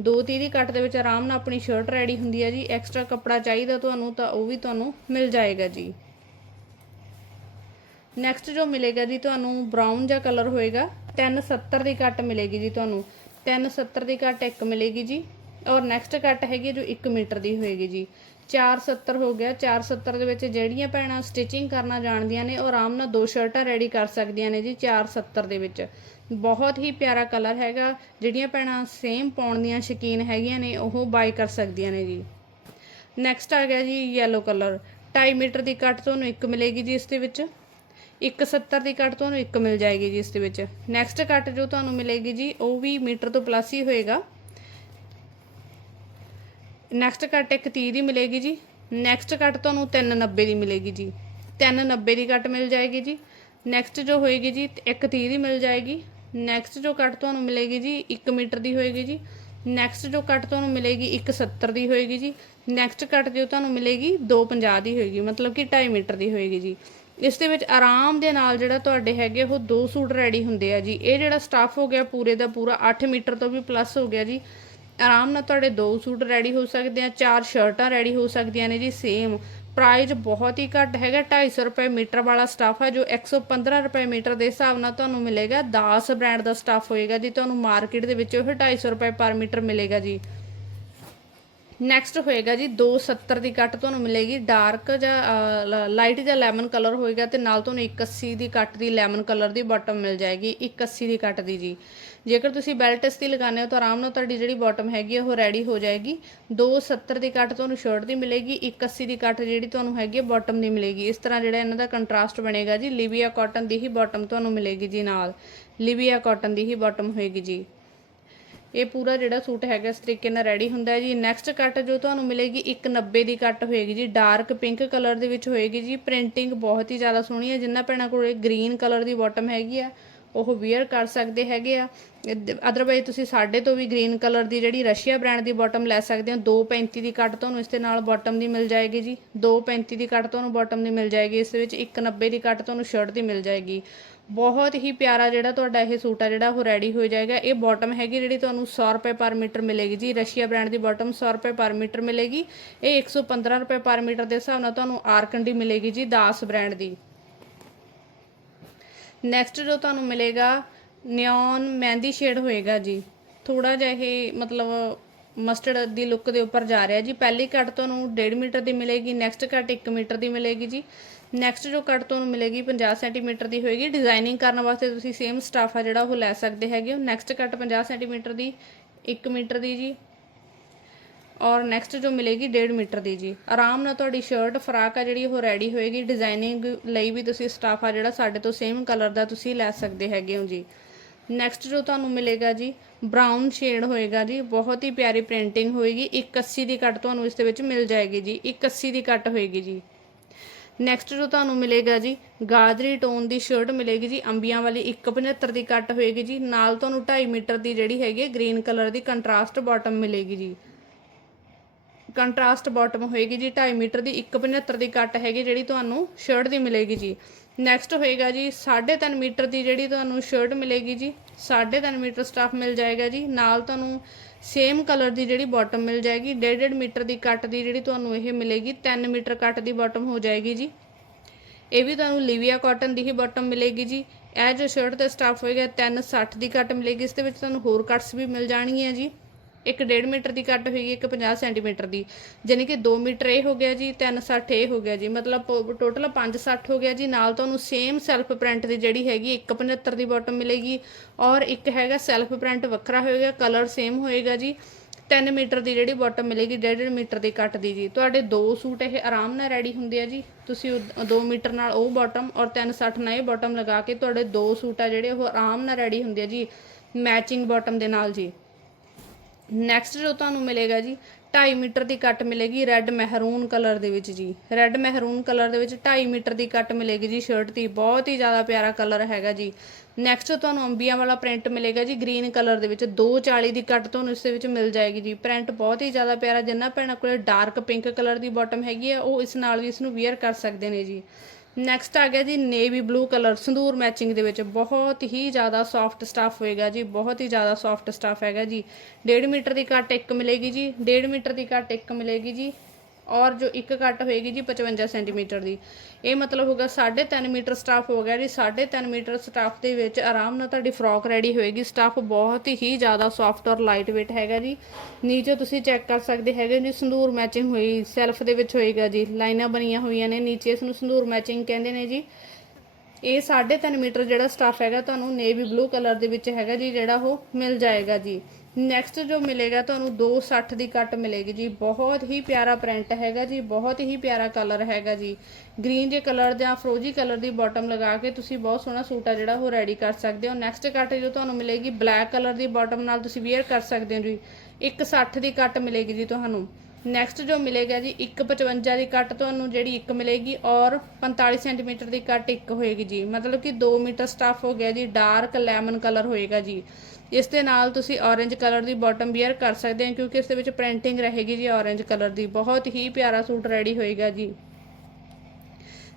230 ਦੀ ਕੱਟ ਦੇ ਵਿੱਚ ਆਰਾਮ ਨਾਲ ਆਪਣੀ ਸ਼ਰਟ ਰੈਡੀ ਹੁੰਦੀ ਹੈ ਜੀ ਐਕਸਟਰਾ ਕੱਪੜਾ ਚਾਹੀਦਾ ਤੁਹਾਨੂੰ ਤਾਂ ਉਹ ਵੀ ਤੁਹਾਨੂੰ ਮਿਲ ਜਾਏਗਾ ਜੀ। ਨੈਕਸਟ ਜੋ ਮਿਲੇਗਾ ਜੀ, ਤੁਹਾਨੂੰ ਬਰਾਊਨ ਜਿਹਾ ਕਲਰ ਹੋਏਗਾ 370 ਦੀ ਕੱਟ ਮਿਲੇਗੀ ਜੀ ਤੁਹਾਨੂੰ। 370 ਦੀ ਕੱਟ ਇੱਕ ਮਿਲੇਗੀ ਜੀ, ਔਰ ਨੈਕਸਟ ਕੱਟ ਹੈਗੀ ਜੋ 1 ਮੀਟਰ ਦੀ ਹੋਏਗੀ ਜੀ। 470 ਹੋ ਗਿਆ। 470 ਦੇ ਵਿੱਚ ਜਿਹੜੀਆਂ ਭੈਣਾਂ ਸਟਿਚਿੰਗ ਕਰਨਾ ਜਾਣਦੀਆਂ ਨੇ, ਉਹ ਆਰਾਮ ਨਾਲ ਦੋ ਸ਼ਰਟਾਂ ਰੈਡੀ ਕਰ ਸਕਦੀਆਂ ਨੇ ਜੀ 470 ਦੇ ਵਿੱਚ। ਬਹੁਤ ਹੀ ਪਿਆਰਾ ਕਲਰ ਹੈਗਾ। ਜਿਹੜੀਆਂ ਭੈਣਾਂ ਸੇਮ ਪਾਉਣ ਦੀਆਂ ਸ਼ੌਕੀਨ ਹੈਗੀਆਂ ਨੇ, ਉਹ ਬਾਈ ਕਰ ਸਕਦੀਆਂ ਨੇ ਜੀ। ਨੈਕਸਟ ਆ ਗਿਆ ਜੀ yellow ਕਲਰ 2.5 ਮੀਟਰ ਦੀ ਕੱਟ ਤੁਹਾਨੂੰ ਇੱਕ ਮਿਲੇਗੀ ਜੀ ਇਸ ਦੇ ਵਿੱਚ। 170 ਦੀ ਕੱਟ ਤੁਹਾਨੂੰ ਇੱਕ ਮਿਲ ਜਾਏਗੀ ਜੀ ਇਸ ਦੇ ਵਿੱਚ। ਨੈਕਸਟ ਕੱਟ ਜੋ ਤੁਹਾਨੂੰ ਮਿਲੇਗੀ ਜੀ, ਉਹ ਵੀ ਮੀਟਰ ਤੋਂ ਪਲੱਸ ਹੀ ਹੋਏਗਾ। ਨੈਕਸਟ ਕੱਟ ਇੱਕ 30 ਦੀ ਮਿਲੇਗੀ ਜੀ। ਨੈਕਸਟ ਕੱਟ ਤੁਹਾਨੂੰ 390 ਦੀ ਮਿਲੇਗੀ ਜੀ। 390 ਦੀ ਕੱਟ ਮਿਲ ਜਾਏਗੀ ਜੀ। ਨੈਕਸਟ ਜੋ ਹੋਏਗੀ ਜੀ, ਇੱਕ 30 ਦੀ ਮਿਲ ਜਾਏਗੀ। ਨੈਕਸਟ ਜੋ ਕੱਟ ਤੁਹਾਨੂੰ ਮਿਲੇਗੀ ਜੀ 1 ਮੀਟਰ ਦੀ ਹੋਏਗੀ ਜੀ। ਨੈਕਸਟ ਜੋ ਕੱਟ ਤੁਹਾਨੂੰ ਮਿਲੇਗੀ 170 ਦੀ ਹੋਏਗੀ ਜੀ। ਨੈਕਸਟ ਕੱਟ ਜੋ ਤੁਹਾਨੂੰ ਮਿਲੇਗੀ 250 ਦੀ ਹੋਏਗੀ। ਮਤਲਬ ਕਿ 2.5 ਮੀਟਰ ਦੀ ਹੋਏਗੀ ਜੀ। ਇਸ ਦੇ ਵਿੱਚ ਆਰਾਮ ਦੇ ਨਾਲ ਜਿਹੜਾ ਤੁਹਾਡੇ ਹੈਗੇ, ਉਹ ਦੋ ਸੂਟ ਰੈਡੀ ਹੁੰਦੇ ਆ ਜੀ। ਇਹ ਜਿਹੜਾ ਸਟਾਫ ਹੋ ਗਿਆ, ਪੂਰੇ ਦਾ ਪੂਰਾ 8 ਮੀਟਰ ਤੋਂ ਵੀ ਪਲੱਸ ਹੋ ਗਿਆ ਜੀ। ਆਰਾਮ ਨਾਲ ਤੁਹਾਡੇ ਦੋ ਸੂਟ ਰੈਡੀ ਹੋ ਸਕਦੇ ਆ, ਚਾਰ ਸ਼ਰਟਾਂ ਰੈਡੀ ਹੋ ਸਕਦੀਆਂ ਨੇ ਜੀ ਸੇਮ ਪ੍ਰਾਈਸ ਬਹੁਤ ਹੀ ਘੱਟ ਹੈਗਾ 250 ਰੁਪਏ ਮੀਟਰ ਵਾਲਾ ਸਟਾਫ ਹੈ ਜੋ 115 ਰੁਪਏ ਮੀਟਰ ਦੇ ਹਿਸਾਬ ਨਾਲ ਤੁਹਾਨੂੰ ਮਿਲੇਗਾ 10 ਬ੍ਰਾਂਡ ਦਾ ਸਟਾਫ ਹੋਏਗਾ ਜੀ, ਤੁਹਾਨੂੰ ਮਾਰਕੀਟ ਦੇ ਵਿੱਚ ਉਹ 250 ਰੁਪਏ ਪਰ ਮੀਟਰ ਮਿਲੇਗਾ ਜੀ। ਨੈਕਸਟ ਹੋਏਗਾ ਜੀ 270 ਦੀ ਕੱਟ ਤੁਹਾਨੂੰ ਮਿਲੇਗੀ। ਡਾਰਕ ਜਾਂ ਲਾਈਟ ਜਾਂ ਲੈਮਨ ਕਲਰ ਹੋਏਗਾ ਤੇ ਨਾਲ ਤੁਹਾਨੂੰ 180 ਦੀ ਕੱਟ ਦੀ ਲੈਮਨ ਕਲਰ ਦੀ ਬਾਟਮ ਮਿਲ ਜਾਏਗੀ 180 ਦੀ ਕੱਟ ਦੀ ਜੀ। ਜੇਕਰ ਤੁਸੀਂ ਬੈਲਟਸ ਦੀ ਲਗਾਉਂਦੇ ਹੋ ਤਾਂ ਆਰਾਮ ਨਾਲ ਤੁਹਾਡੀ ਜਿਹੜੀ ਬਾਟਮ ਹੈਗੀ ਆ, ਉਹ ਰੈਡੀ ਹੋ ਜਾਏਗੀ। 270 ਦੀ ਕੱਟ ਤੁਹਾਨੂੰ ਸ਼ਰਟ ਦੀ ਮਿਲੇਗੀ 180 ਦੀ ਕੱਟ ਜਿਹੜੀ ਤੁਹਾਨੂੰ ਹੈਗੀ ਹੈ ਬਾਟਮ ਦੀ ਮਿਲੇਗੀ। ਇਸ ਤਰ੍ਹਾਂ ਜਿਹੜਾ ਇਹਨਾਂ ਦਾ ਕੰਟਰਾਸਟ ਬਣੇਗਾ ਜੀ ਲਿਵੀਆ ਕਾਟਨ ਦੀ ਹੀ ਬਾਟਮ ਤੁਹਾਨੂੰ ਮਿਲੇਗੀ ਜੀ ਨਾਲ। ਲਿਵੀਆ ਕਾਟਨ ਦੀ ਹੀ ਬਾਟਮ ਹੋਏਗੀ ਜੀ। ਇਹ ਪੂਰਾ ਜਿਹੜਾ ਸੂਟ ਹੈਗਾ ਇਸ ਤਰੀਕੇ ਨਾਲ ਰੈਡੀ ਹੁੰਦਾ ਹੈ ਜੀ। ਨੈਕਸਟ ਕੱਟ ਜੋ ਤੁਹਾਨੂੰ ਮਿਲੇਗੀ 190 ਦੀ ਕੱਟ ਹੋਏਗੀ ਜੀ। ਡਾਰਕ ਪਿੰਕ ਕਲਰ ਦੇ ਵਿੱਚ ਹੋਏਗੀ ਜੀ। ਪ੍ਰਿੰਟਿੰਗ ਬਹੁਤ ਹੀ ਜ਼ਿਆਦਾ ਸੋਹਣੀ ਹੈ। ਜਿੰਨਾ ਭੈਣਾਂ ਕੋਲ ਗ੍ਰੀਨ ਕਲਰ ਦੀ ਬਾਟਮ ਹੈਗੀ ਆ, ਉਹ ਵੇਅਰ ਕਰ ਸਕਦੇ ਹੈਗੇ ਆ। ਅਦਰਵਾਈਜ਼ ਤੁਸੀਂ ਸਾਡੇ ਤੋਂ ਵੀ ਗ੍ਰੀਨ ਕਲਰ ਦੀ ਜਿਹੜੀ ਰਸ਼ੀਆ ਬ੍ਰਾਂਡ ਦੀ ਬਾਟਮ ਲੈ ਸਕਦੇ ਹੋ। 235 ਦੀ ਕੱਟ ਤੁਹਾਨੂੰ ਇਸ ਦੇ ਨਾਲ ਬਾਟਮ ਦੀ ਮਿਲ ਜਾਏਗੀ ਜੀ। 235 ਦੀ ਕੱਟ ਤੁਹਾਨੂੰ ਬਾਟਮ ਦੀ ਮਿਲ ਜਾਏਗੀ। ਇਸ ਦੇ ਵਿੱਚ 190 ਦੀ ਕੱਟ ਤੁਹਾਨੂੰ ਸ਼ਰਟ ਦੀ ਮਿਲ ਜਾਏਗੀ। ਬਹੁਤ ਹੀ ਪਿਆਰਾ ਜਿਹੜਾ ਤੁਹਾਡਾ ਇਹ ਸੂਟ ਆ, ਜਿਹੜਾ ਉਹ ਰੈਡੀ ਹੋ ਜਾਏਗਾ। ਇਹ ਬਾਟਮ ਹੈਗੀ ਜਿਹੜੀ ਤੁਹਾਨੂੰ 100 ਰੁਪਏ ਪਰ ਮੀਟਰ ਮਿਲੇਗੀ ਜੀ। ਰਸ਼ੀਆ ਬ੍ਰਾਂਡ ਦੀ ਬਾਟਮ 100 ਰੁਪਏ ਪਰ ਮੀਟਰ ਮਿਲੇਗੀ। ਇਹ 115 ਰੁਪਏ ਪਰ ਮੀਟਰ ਦੇ ਹਿਸਾਬ ਨਾਲ ਤੁਹਾਨੂੰ ਆਰਕੰਡੀ ਮਿਲੇਗੀ ਜੀ, ਦਾਸ ਬ੍ਰਾਂਡ ਦੀ। ਨੈਕਸਟ ਜੋ ਤੁਹਾਨੂੰ ਮਿਲੇਗਾ ਨਿਓਨ ਮਹਿੰਦੀ ਸ਼ੇਡ ਹੋਏਗਾ ਜੀ। ਥੋੜਾ ਜਿਹਾ ਇਹ ਮਤਲਬ ਮਸਟਰਡ ਦੀ ਲੁੱਕ ਦੇ ਉੱਪਰ ਜਾ ਰਿਹਾ ਜੀ। ਪਹਿਲੀ ਕੱਟ ਤੁਹਾਨੂੰ 1.5 ਮੀਟਰ ਦੀ ਮਿਲੇਗੀ ਨੈਕਸਟ ਕੱਟ 1 ਮੀਟਰ ਦੀ ਮਿਲੇਗੀ ਜੀ। ਨੈਕਸਟ ਜੋ ਕੱਟ ਤੁਹਾਨੂੰ ਮਿਲੇਗੀ 50 ਸੈਂਟੀਮੀਟਰ ਦੀ ਹੋਏਗੀ। ਡਿਜ਼ਾਈਨਿੰਗ ਕਰਨ ਵਾਸਤੇ ਤੁਸੀਂ ਸੇਮ ਸਟਾਫ ਆ ਜਿਹੜਾ ਉਹ ਲੈ ਸਕਦੇ ਹੈਗੇ ਹੋ। ਨੈਕਸਟ ਕੱਟ 50 ਸੈਂਟੀਮੀਟਰ ਦੀ 1 ਮੀਟਰ ਦੀ ਜੀ। ਔਰ ਨੈਕਸਟ ਜੋ ਮਿਲੇਗੀ 1.5 ਮੀਟਰ ਦੀ ਜੀ। ਆਰਾਮ ਨਾਲ ਤੁਹਾਡੀ ਸ਼ਰਟ ਫਰਾਕ ਆ ਜਿਹੜੀ ਉਹ ਰੈਡੀ ਹੋਏਗੀ। ਡਿਜ਼ਾਈਨਿੰਗ ਲਈ ਵੀ ਤੁਸੀਂ ਸਟਾਫ ਆ ਜਿਹੜਾ ਸਾਡੇ ਤੋਂ ਸੇਮ ਕਲਰ ਦਾ ਤੁਸੀਂ ਲੈ ਸਕਦੇ ਹੈਗੇ ਹੋ ਜੀ। ਨੈਕਸਟ ਜੋ ਤੁਹਾਨੂੰ ਮਿਲੇਗਾ ਜੀ ਬ੍ਰਾਊਨ ਸ਼ੇਡ ਹੋਏਗਾ ਜੀ। ਬਹੁਤ ਹੀ ਪਿਆਰੀ ਪ੍ਰਿੰਟਿੰਗ ਹੋਏਗੀ। 180 ਦੀ ਕੱਟ ਤੁਹਾਨੂੰ ਇਸ ਦੇ ਵਿੱਚ ਮਿਲ ਜਾਏਗੀ ਜੀ। 180 ਦੀ ਕੱਟ ਹੋਏਗੀ ਜੀ। ਨੈਕਸਟ ਜੋ ਤੁਹਾਨੂੰ ਮਿਲੇਗਾ ਜੀ ਗਾਜਰੀ ਟੋਨ ਦੀ ਸ਼ਰਟ ਮਿਲੇਗੀ ਜੀ, ਅੰਬੀਆਂ ਵਾਲੀ 175 ਦੀ ਕੱਟ ਹੋਏਗੀ ਜੀ। ਨਾਲ ਤੁਹਾਨੂੰ 2.5 ਮੀਟਰ ਦੀ ਜਿਹੜੀ ਹੈਗੀ ਗ੍ਰੀਨ ਕਲਰ ਦੀ ਕੰਟਰਾਸਟ ਬਾਟਮ ਮਿਲੇਗੀ ਜੀ। ਕੰਟਰਾਸਟ ਬਾਟਮ ਹੋਏਗੀ ਜੀ 2.5 ਮੀਟਰ ਦੀ 175 ਦੀ ਕੱਟ ਹੈਗੀ ਜਿਹੜੀ ਤੁਹਾਨੂੰ ਸ਼ਰਟ ਦੀ ਮਿਲੇਗੀ ਜੀ। ਨੈਕਸਟ ਹੋਏਗਾ ਜੀ 3.5 ਮੀਟਰ ਦੀ ਜਿਹੜੀ ਤੁਹਾਨੂੰ ਸ਼ਰਟ ਮਿਲੇਗੀ ਜੀ 3.5 ਮੀਟਰ ਸਟਾਫ ਮਿਲ ਜਾਏਗਾ ਜੀ। ਨਾਲ ਤੁਹਾਨੂੰ ਸੇਮ ਕਲਰ ਦੀ ਜਿਹੜੀ ਬਾਟਮ ਮਿਲ ਜਾਏਗੀ 1.5 ਮੀਟਰ ਦੀ ਕੱਟ ਦੀ ਜਿਹੜੀ ਤੁਹਾਨੂੰ ਇਹ ਮਿਲੇਗੀ 3 ਮੀਟਰ ਕੱਟ ਦੀ ਬਾਟਮ ਹੋ ਜਾਏਗੀ ਜੀ। ਇਹ ਵੀ ਤੁਹਾਨੂੰ ਲਿਵੀਆ ਕਾਟਨ ਦੀ ਹੀ ਬਾਟਮ ਮਿਲੇਗੀ ਜੀ। ਇਹ ਜੋ ਸ਼ਰਟ ਤੇ ਸਟਾਫ ਹੋਏਗਾ 360 ਦੀ ਕੱਟ ਮਿਲੇਗੀ, ਇਸ ਦੇ ਵਿੱਚ ਤੁਹਾਨੂੰ ਹੋਰ ਕੱਟਸ ਵੀ ਮਿਲ ਜਾਣਗੀਆਂ ਜੀ। ਇੱਕ 1.5 ਮੀਟਰ ਦੀ ਕੱਟ ਹੋਏਗੀ, ਇੱਕ 50 ਸੈਂਟੀਮੀਟਰ ਦੀ। ਯਾਨੀ ਕਿ 2 ਮੀਟਰ ਇਹ ਹੋ ਗਿਆ ਜੀ 360 ਇਹ ਹੋ ਗਿਆ ਜੀ। ਮਤਲਬ ਟੋਟਲ 560 ਹੋ ਗਿਆ ਜੀ। ਨਾਲ ਤੁਹਾਨੂੰ ਸੇਮ ਸੈਲਫ ਪ੍ਰਿੰਟ ਦੀ ਜਿਹੜੀ ਹੈਗੀ 175 ਦੀ ਬਾਟਮ ਮਿਲੇਗੀ ਔਰ ਇੱਕ ਹੈਗਾ ਸੈਲਫ ਪ੍ਰਿੰਟ ਵੱਖਰਾ ਹੋਏਗਾ ਕਲਰ ਸੇਮ ਹੋਏਗਾ ਜੀ। 3 ਮੀਟਰ ਦੀ ਜਿਹੜੀ ਬਾਟਮ ਮਿਲੇਗੀ 1.5 ਮੀਟਰ ਦੀ ਕੱਟ ਦੀ ਜੀ। ਤੁਹਾਡੇ ਦੋ ਸੂਟ ਇਹ ਆਰਾਮ ਨਾਲ ਰੈਡੀ ਹੁੰਦੇ ਆ ਜੀ। ਤੁਸੀਂ 2 ਮੀਟਰ ਨਾਲ ਉਹ ਬਾਟਮ ਔਰ 360 ਨਾਲ ਇਹ ਬਾਟਮ ਲਗਾ ਕੇ ਤੁਹਾਡੇ ਦੋ ਸੂਟ ਆ ਜਿਹੜੇ ਉਹ ਆਰਾਮ ਨਾਲ ਰੈਡੀ ਹੁੰਦੇ ਆ ਜੀ। ਮੈਚਿੰਗ ਬਾਟਮ ਦੇ ਨਾਲ ਜੀ। ਨੈਕਸਟ ਜੋ ਤੁਹਾਨੂੰ ਮਿਲੇਗਾ ਜੀ 2.5 ਮੀਟਰ ਦੀ ਕੱਟ ਮਿਲੇਗੀ ਰੈੱਡ ਮਹਿਰੂਨ ਕਲਰ ਦੇ ਵਿੱਚ ਜੀ। ਰੈੱਡ ਮਹਿਰੂਨ ਕਲਰ ਦੇ ਵਿੱਚ 2.5 ਮੀਟਰ ਦੀ ਕੱਟ ਮਿਲੇਗੀ ਜੀ ਸ਼ਰਟ ਦੀ, ਬਹੁਤ ਹੀ ਜ਼ਿਆਦਾ ਪਿਆਰਾ ਕਲਰ ਹੈਗਾ ਜੀ। ਨੈਕਸਟ ਤੁਹਾਨੂੰ ਅੰਬੀਆਂ ਵਾਲਾ ਪ੍ਰਿੰਟ ਮਿਲੇਗਾ ਜੀ ਗ੍ਰੀਨ ਕਲਰ ਦੇ ਵਿੱਚ 240 ਦੀ ਕੱਟ ਤੁਹਾਨੂੰ ਇਸ ਦੇ ਵਿੱਚ ਮਿਲ ਜਾਏਗੀ ਜੀ। ਪ੍ਰਿੰਟ ਬਹੁਤ ਹੀ ਜ਼ਿਆਦਾ ਪਿਆਰਾ, ਜਿੰਨਾ ਭੈਣਾਂ ਕੋਲੇ ਡਾਰਕ ਪਿੰਕ ਕਲਰ ਦੀ ਬਾਟਮ ਹੈਗੀ ਆ ਉਹ ਇਸ ਨਾਲ ਵੀ ਇਸ ਨੂੰ ਵੇਅਰ ਕਰ ਸਕਦੇ ਨੇ ਜੀ। ਨੈਕਸਟ ਆ ਗਿਆ ਜੀ ਨੇਵੀ ਬਲੂ ਕਲਰ ਸੰਧੂਰ ਮੈਚਿੰਗ ਦੇ ਵਿੱਚ ਬਹੁਤ ਹੀ ਜ਼ਿਆਦਾ ਸੌਫਟ ਸਟਾਫ ਹੋਏਗਾ ਜੀ, ਬਹੁਤ ਹੀ ਜ਼ਿਆਦਾ ਸੌਫਟ ਸਟਾਫ ਹੈਗਾ ਜੀ। 1.5 ਮੀਟਰ ਦੀ ਕੱਟ ਇੱਕ ਮਿਲੇਗੀ ਜੀ 1.5 ਮੀਟਰ ਦੀ ਕੱਟ ਇੱਕ ਮਿਲੇਗੀ ਜੀ। ਔਰ ਜੋ ਇੱਕ ਕੱਟ ਹੋਏਗੀ ਜੀ 55 ਸੈਂਟੀਮੀਟਰ ਦੀ। ਇਹ ਮਤਲਬ ਹੋਗਾ 3.5 ਮੀਟਰ ਸਟਾਫ ਹੋ ਗਿਆ ਜੀ। 3.5 ਮੀਟਰ ਸਟਾਫ ਦੇ ਵਿੱਚ ਆਰਾਮ ਨਾਲ ਤੁਹਾਡੀ ਫਰੋਕ ਰੈਡੀ ਹੋਏਗੀ। ਸਟਾਫ ਬਹੁਤ ਹੀ ਜ਼ਿਆਦਾ ਸੌਫਟ ਔਰ ਲਾਈਟ weight ਹੈਗਾ ਜੀ। ਨੀਚੇ ਤੁਸੀਂ ਚੈੱਕ ਕਰ ਸਕਦੇ ਹੈਗੇ ਜੀ, ਸੰਦੂਰ ਮੈਚਿੰਗ ਹੋਈ ਸੈਲਫ ਦੇ ਵਿੱਚ ਹੋਏਗਾ ਜੀ। ਲਾਈਨਾਂ ਬਣੀਆਂ ਹੋਈਆਂ ਨੇ, ਨੀਚੇ ਇਸ ਨੂੰ ਸੰਦੂਰ ਮੈਚਿੰਗ ਕਹਿੰਦੇ ਨੇ ਜੀ। ਇਹ 3.5 ਮੀਟਰ ਜਿਹੜਾ ਸਟਾਫ ਹੈਗਾ, ਤੁਹਾਨੂੰ ਨੇਵੀ ਬਲੂ ਕਲਰ ਦੇ ਵਿੱਚ ਹੈਗਾ ਜੀ, ਜਿਹੜਾ ਉਹ ਮਿਲ ਜਾਏਗਾ ਜੀ। ਨੈਕਸਟ ਜੋ ਮਿਲੇਗਾ ਤੁਹਾਨੂੰ 260 ਦੀ ਕੱਟ ਮਿਲੇਗੀ ਜੀ। ਬਹੁਤ ਹੀ ਪਿਆਰਾ ਪ੍ਰਿੰਟ ਹੈਗਾ ਜੀ, ਬਹੁਤ ਹੀ ਪਿਆਰਾ ਕਲਰ ਹੈਗਾ ਜੀ। ਗ੍ਰੀਨ ਜੇ ਕਲਰ ਜਾਂ ਫਰੋਜੀ ਕਲਰ ਦੀ ਬਾਟਮ ਲਗਾ ਕੇ ਤੁਸੀਂ ਬਹੁਤ ਸੋਹਣਾ ਸੂਟ ਆ ਜਿਹੜਾ, ਉਹ ਰੈਡੀ ਕਰ ਸਕਦੇ ਹੋ। ਨੈਕਸਟ ਕੱਟ ਜੋ ਤੁਹਾਨੂੰ ਮਿਲੇਗੀ ਬਲੈਕ ਕਲਰ ਦੀ ਬਾਟਮ ਨਾਲ ਤੁਸੀਂ ਵੇਅਰ ਕਰ ਸਕਦੇ ਹੋ ਜੀ। 160 ਦੀ ਕੱਟ ਮਿਲੇਗੀ ਜੀ ਤੁਹਾਨੂੰ। ਨੈਕਸਟ ਜੋ ਮਿਲੇਗਾ ਜੀ 155 ਦੀ ਕੱਟ ਤੁਹਾਨੂੰ ਜਿਹੜੀ ਇੱਕ ਮਿਲੇਗੀ, ਔਰ 45 ਸੈਂਟੀਮੀਟਰ ਦੀ ਕੱਟ ਇੱਕ ਹੋਏਗੀ ਜੀ। ਮਤਲਬ ਕਿ 2 ਮੀਟਰ ਸਟਾਫ ਹੋ ਗਿਆ ਜੀ ਡਾਰਕ ਲੈਮਨ ਕਲਰ ਹੋਏਗਾ ਜੀ। ਇਸ ਦੇ ਨਾਲ ਤੁਸੀਂ orange ਕਲਰ ਦੀ ਬਾਟਮ ਵੇਅਰ ਕਰ ਸਕਦੇ ਹੋ, ਕਿਉਂਕਿ ਇਸ ਦੇ ਵਿੱਚ ਪ੍ਰਿੰਟਿੰਗ ਰਹੇਗੀ ਜੀ orange ਕਲਰ ਦੀ। ਬਹੁਤ ਹੀ ਪਿਆਰਾ ਸੂਟ ਰੈਡੀ ਹੋਏਗਾ ਜੀ।